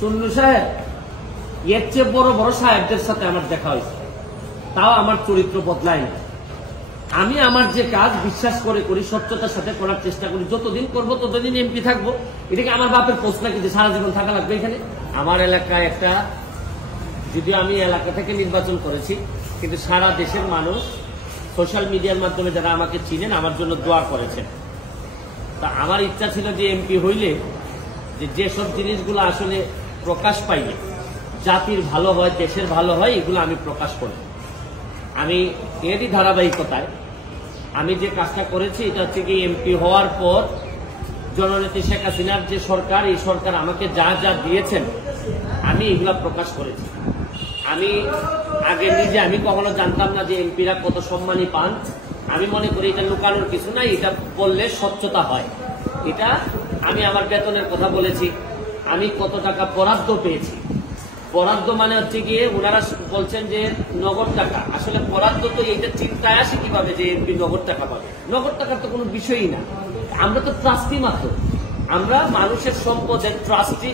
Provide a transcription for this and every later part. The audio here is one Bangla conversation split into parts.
চুন্নু সাহেব এর চেয়ে বড় বড় সাহেবদের সাথে আমার দেখা হয়েছে, তাও আমার চরিত্র বদলায় না। আমি আমার যে কাজ বিশ্বাস করে করি, সত্যতার সাথে করার চেষ্টা করি। যতদিন করবো ততদিন এমপি থাকবো। এটাকে আমার বাপের পোস্ট নাকি যে সারা জীবন থাকা লাগবে এখানে? আমার এলাকায় একটা, যদিও আমি এলাকা থেকে নির্বাচন করেছি, কিন্তু সারা দেশের মানুষ সোশ্যাল মিডিয়ার মাধ্যমে যারা আমাকে চিনেন আমার জন্য দোয়া করেছেন। তা আমার ইচ্ছা ছিল যে এমপি হইলে যেসব জিনিসগুলো আসলে প্রকাশ পাইলে জাতির ভালো হয়, দেশের ভালো হয়, এগুলো আমি প্রকাশ করব। আমি এরই ধারাবাহিকতায় আমি যে কাজটা করেছি, এটা হচ্ছে কি এমপি হওয়ার পর জননেত্রী শেখ হাসিনার যে সরকার, এই সরকার আমাকে যা যা দিয়েছেন আমি এগুলা প্রকাশ করেছি। আমি আগে নিজে আমি কখনো জানতাম না যে এমপিরা কত সম্মানী পান। আমি মনে করি এটা লুকানোর কিছু নাই, এটা বললে স্বচ্ছতা হয়। এটা আমি আমার বেতনের কথা বলেছি, আমি কত টাকা বরাদ্দ পেয়েছি। বরাদ্দ মানে হচ্ছে গিয়ে ওনারা বলছেন যে নগদ টাকা, আসলে বরাদ্দ তো এইটা চিন্তায় আসে কিভাবে যে এমপি নগদ টাকা পাবে। নগদ টাকার তো কোনো বিষয়ই না, আমরা তো ট্রাস্টি মাত্র, আমরা মানুষের সম্পদের ট্রাস্টি,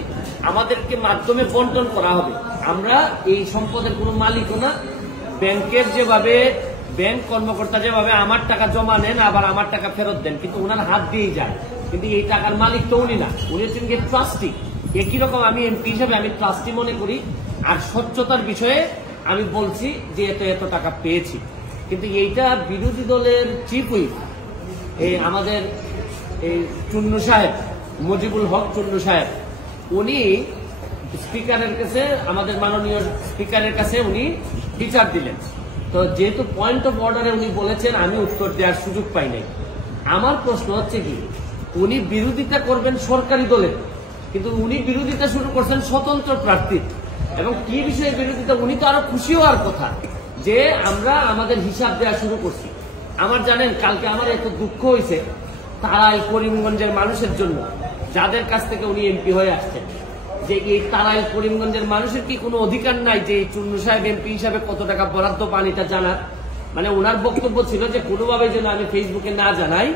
আমাদেরকে মাধ্যমে বন্টন করা হবে। আমরা এই সম্পদের কোনো মালিকও না। ব্যাংকের যেভাবে ব্যাংক কর্মকর্তা যেভাবে আমার টাকা জমা নেন আবার আমার টাকা ফেরত দেন, কিন্তু ওনার হাত দিয়েই যায়, কিন্তু এই টাকার মালিক তো উনি না, উনি হচ্ছেন গিয়ে ট্রাস্টি। একই রকম আমি এমপি হিসাবে আমি ট্রাস্টি মনে করি। আর স্বচ্ছতার বিষয়ে আমি বলছি যে এত এত টাকা পেয়েছি। কিন্তু এইটা বিরোধী দলের চিফ হুইপ এই আমাদের এই চুন্নু সাহেব, মুজিবুল হক চুন্নু সাহেব, উনি স্পিকারের কাছে, আমাদের মাননীয় স্পিকারের কাছে উনি বিচার দিলেন। তো যেহেতু পয়েন্ট অফ অর্ডারে উনি বলেছেন, আমি উত্তর দেওয়ার সুযোগ পাই নাই। আমার প্রশ্ন হচ্ছে কি, উনি বিরোধিতা করবেন সরকারি দলের, কিন্তু উনি বিরোধিতা শুরু করছেন স্বতন্ত্র প্রার্থীর। এবং কি বিষয়ে বিরোধিতা, উনি তো আরো খুশি হওয়ার কথা যে আমরা আমাদের হিসাব দেওয়া শুরু করছি। আমার জানেন কালকে আমার এত দুঃখ হয়েছে তারাই করিমগঞ্জের মানুষের জন্য, যাদের কাছ থেকে উনি এমপি হয়ে আসছেন, যে এই তারাই করিমগঞ্জের মানুষের কি কোনো অধিকার নাই যে এই চুন্নু সাহেব এমপি হিসাবে কত টাকা বরাদ্দ পান এটা জানার? মানে ওনার বক্তব্য ছিল যে কোনোভাবে যেন আমি ফেসবুকে না জানাই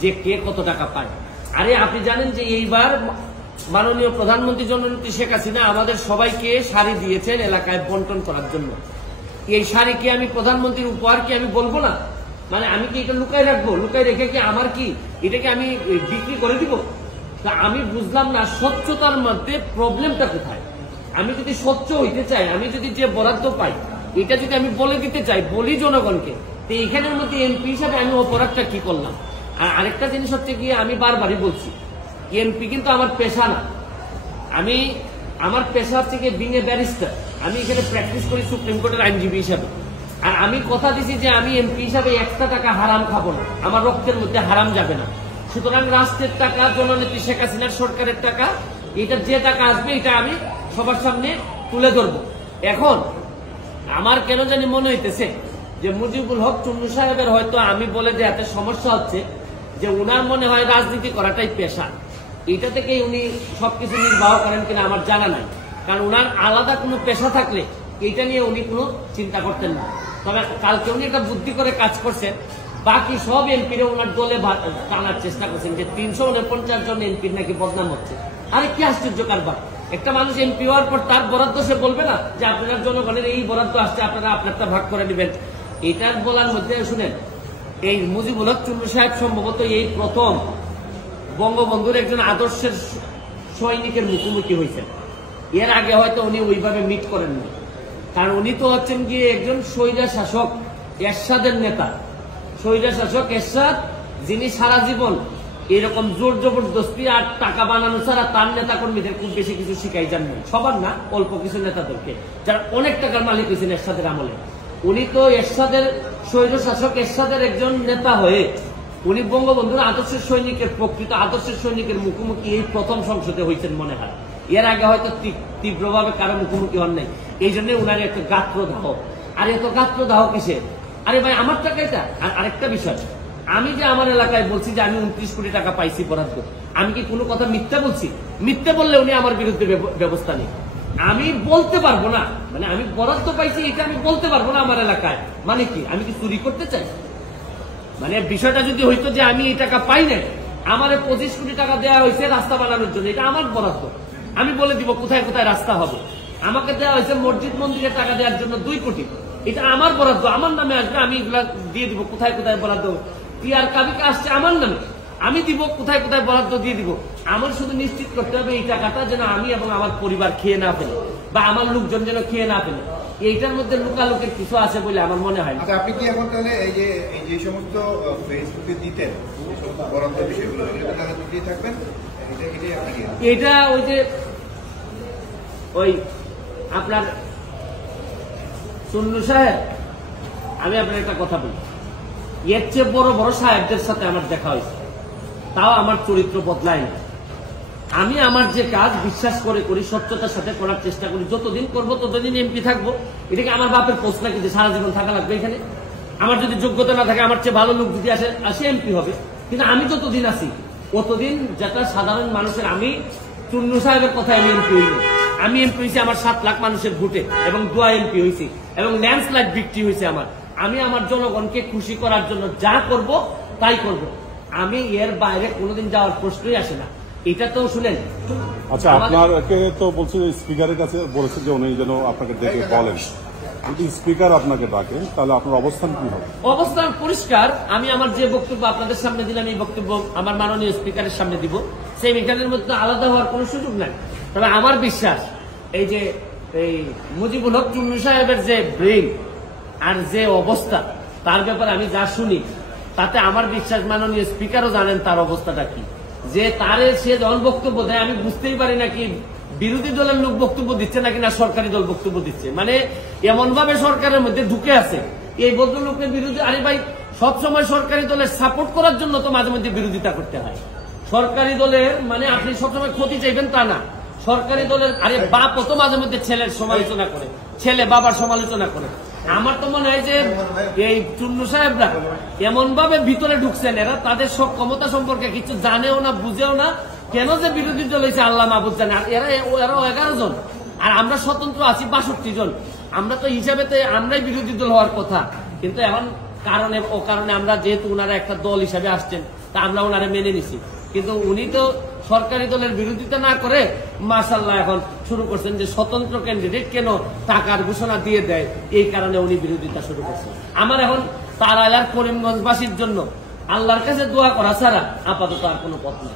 যে কে কত টাকা পায়। আরে আপনি জানেন যে এইবার মাননীয় প্রধানমন্ত্রী জননেত্রী শেখ হাসিনা আমাদের সবাইকে শাড়ি দিয়েছেন এলাকায় বন্টন করার জন্য। এই শাড়ি কি আমি প্রধানমন্ত্রীর উপহার কি আমি বলবো না? মানে আমি কি এটা লুকাই রাখবো? লুকাই রেখে কি আমার কি এটাকে আমি বিক্রি করে দিব? তা আমি বুঝলাম না স্বচ্ছতার মধ্যে প্রবলেমটা কোথায়। আমি যদি স্বচ্ছ হইতে চাই, আমি যদি যে বরাদ্দ পাই এটা যদি আমি বলে দিতে চাই, বলি জনগণকে, তো এইখানের মধ্যে এমপি হিসাবে আমি অপরাধটা কি করলাম? আর আরেকটা জিনিস হচ্ছে গিয়ে, আমি বারবারই বলছি এমপি কিন্তু আমার পেশা না। আমার পেশা হচ্ছে গিয়ে বিং এ ব্যারিস্টার। আমি এখানে প্র্যাকটিস করি সুপ্রিম কোর্টের আইনজীবী হিসাবে। আর আমি কথা দিছি যে আমি এমপি হিসাবে একটা টাকা হারাম খাবো না, আমার রক্তের মধ্যে হারাম যাবে না। সুতরাং রাষ্ট্রের টাকা, জননেত্রী শেখ হাসিনার সরকারের টাকা, এটা যে টাকা আসবে এটা আমি সবার সামনে তুলে ধরবো। এখন আমার কেন জানি মনে হইতেছে যে মুজিবুল হক চুন্নু সাহেবের হয়তো আমি বলে যে এত সমস্যা হচ্ছে যে উনার মনে হয় রাজনীতি করাটাই পেশা, এটা থেকেই উনি সবকিছু নির্বাহ করেন কিনা আমার জানা নাই। কারণ উনার আলাদা কোনো পেশা থাকলে এইটা নিয়ে উনি কোনো চিন্তা করতেন না। তবে কালকে উনি একটা বুদ্ধি করে কাজ করছেন, বাকি সব এমপিরা ওনার দলে টানার চেষ্টা করছেন যে 349 জন এমপির নাকি বদনাম হচ্ছে। আরে কি আশ্চর্য কারবার! একটা মানুষ এমপি হওয়ার পর তার বরাদ্দ সে বলবে না যে আপনার জনগণের এই বরাদ্দ আসছে, আপনারা আপনারটা ভাগ করে নেবেন? এটার বলার মধ্যে শুনেন, এই মুজিবুল হক চুন্নু সাহেব সম্ভবত এই প্রথম বঙ্গবন্ধুর একজন আদর্শের সৈনিকের মুখোমুখি হয়েছেন। এর আগে হয়তো উনি ওইভাবে মিট করেননি, কারণ উনি তো হচ্ছেন গিয়ে একজন স্বৈরা শাসক এরশাদের নেতা। স্বৈরা শাসক এরশাদ, যিনি সারা জীবন এরকম জোর জবরদস্তি আর টাকা বানানো ছাড়া তার নেতা কর্মীদের খুব বেশি কিছু শিখাই যান নাই। সবার না, অল্প কিছু নেতাদেরকে, যারা অনেক টাকার মালিক হয়েছেন এরশাদের আমলে। উনি তো এরশাদের স্বৈর শাসক এরশাদের একজন নেতা হয়ে উনি বঙ্গবন্ধুর আদর্শের সৈনিকের, প্রকৃত আদর্শের সৈনিকের মুখোমুখি এই প্রথম সংসদে হয়েছেন মনে হয়। এর আগে হয়তো তীব্রভাবে কারো মুখোমুখি হন নাই। এই জন্য উনার একটা গাত্রদাহ। আর এত গাত্রদাহ কিসে? আরে ভাই আমার টাকা এটা। আর আরেকটা বিষয়, আমি যে আমার এলাকায় বলছি যে আমি 29 কোটি টাকা পাইছি বরাদ্দ, আমি কি কোনো কথা মিথ্যা বলছি? মিথ্যা বললে উনি আমার বিরুদ্ধে ব্যবস্থা নেই। আমি বলতে পারবো না, মানে আমি বরাদ্দ পাইছি এটা আমি বলতে পারবো না আমার এলাকায়, মানে কি আমি কি চুরি করতে চাই? মানে বিষয়টা যদি হইতো যে আমি এই টাকা পাই নাই, আমার 25 কোটি টাকা দেওয়া হয়েছে রাস্তা বানানোর জন্য, এটা আমার বরাদ্দ, আমি বলে দিব কোথায় কোথায় রাস্তা হবে। আমাকে দেওয়া হয়েছে মসজিদ মন্দিরে টাকা দেওয়ার জন্য 2 কোটি, এটা আমার বরাদ্দ, আমার নামে আসবে, আমি এগুলা দিয়ে দিব। কোথায় কোথায় বরাদ্দ টিআর কাবিকে আসছে আমার নামে, আমি দিব, কোথায় কোথায় বরাদ্দ দিয়ে দিব। আমার শুধু নিশ্চিত করতে হবে এই টাকাটা যেন আমি এবং আমার পরিবার খেয়ে না ফেলে, বা আমার লোকজন যেন খেয়ে না ফেলে। এইটার মধ্যে লুকালুকের কিছু আছে বলে আমার মনে হয়। আচ্ছা, আপনি কি এখন তাহলে এই যে সমস্ত ফেসবুকে দিতেন বরাদ্দ বিষয়গুলো এটা তাহলে দিতেই থাকবেন? এটা ওই যে ওই আপনার সুন্নু সাহেব, আমি আপনার একটা কথা বলি, এর চেয়ে বড় বড় সাহেবদের সাথে আমার দেখা হয়েছে, তাও আমার চরিত্র বদলায় না। আমি আমার যে কাজ বিশ্বাস করে করি, সত্যতার সাথে করার চেষ্টা করি, যতদিন করবো ততদিন এমপি থাকবো। এটাকে আমার বাপের পোস্ট নাকি যে সারা জীবন থাকা লাগবে এখানে? আমার যদি যোগ্যতা না থাকে, আমার চেয়ে ভালো লোক যদি আসে এমপি হবে। কিন্তু আমি যতদিন আছি ততদিন যেটা সাধারণ মানুষের, আমি চুন্নু সাহেবের কথা আমি এমপি হইনি, আমি এমপি হয়েছি আমার 7 লাখ মানুষের ভোটে এবং দোয়া এমপি হয়েছি এবং ল্যান্ডস্লাইড ভিক্টরি হয়েছে আমার। আমি আমার জনগণকে খুশি করার জন্য যা করব তাই করব, আমি এর বাইরে কোনোদিন যাওয়ার প্রশ্নই আসে না। এটা তো শুনেন। আচ্ছা, আপনাকে তো বলছে স্পিকারের কাছে বলেছে যে উনি যেন আপনাকে ডেকে বলেন, যদি স্পিকার আপনাকে ডাকে তাহলে আপনার অবস্থান কি হবে? অবস্থান পরিষ্কার। আমি আমার যে বক্তব্য আপনাদের সামনে দিলাম, এই বক্তব্য আমার মাননীয় স্পিকারের সামনে দিব। সেই এখানের মধ্যে আলাদা হওয়ার কোনো সুযোগ নাই। তবে আমার বিশ্বাস এই যে এই মুজিবুল হক চুন্নু সাহেবের যে ব্রেইন আর যে অবস্থা, তার ব্যাপারে আমি যা শুনি তাতে আমার বিশ্বাস মাননীয় স্পিকারও জানেন তার অবস্থাটা কি। যে তারে সে দল বক্তব্য দেয়, আমি বুঝতেই পারি না কি বিরোধী দলের লোক বক্তব্য দিচ্ছে নাকি না সরকারি দল বক্তব্য দিচ্ছে। মানে এমন ভাবে সরকারের মধ্যে ঢুকে আছে এই ভদ্রলোকের বিরোধী। আরে ভাই, সবসময় সরকারি দলের সাপোর্ট করার জন্য তো মাঝে মধ্যে বিরোধিতা করতে হয়। সরকারি দলের মানে আপনি সবসময় ক্ষতি চাইবেন তা না। সরকারি দলের আরে বাপ তো মাঝে মধ্যে ছেলের সমালোচনা করে, ছেলে বাবার সমালোচনা করে। আমার তো মনে হয় যে এই চুন্নু সাহেবরা এমন ভাবে ভিতরে ঢুকছেন, এরা তাদের সব ক্ষমতা সম্পর্কে কিছু জানেও না, বুঝেও না। কেন যে বিরোধী দল হয়েছে আল্লাহ মাহবুদ জানে। আর এরাও 11 জন, আর আমরা স্বতন্ত্র আছি 62 জন। আমরা তো হিসাবে আমরাই বিরোধী দল হওয়ার কথা, কিন্তু এখন কারণে আমরা যেহেতু ওনারা একটা দল হিসাবে আসছেন, তা আমরা ওনারা মেনে নিছি। কিন্তু উনি তো সরকারি দলের বিরোধিতা না করে মাশাআল্লাহ এখন শুরু করছেন যে স্বতন্ত্র ক্যান্ডিডেট কেন টাকার ঘোষণা দিয়ে দেয়, এই কারণে উনি বিরোধিতা শুরু করছেন। আমার এখন তারা এলাকার করিমগঞ্জবাসীর জন্য আল্লাহর কাছে দোয়া করা ছাড়া আপাতত আর কোনো পথ নেই।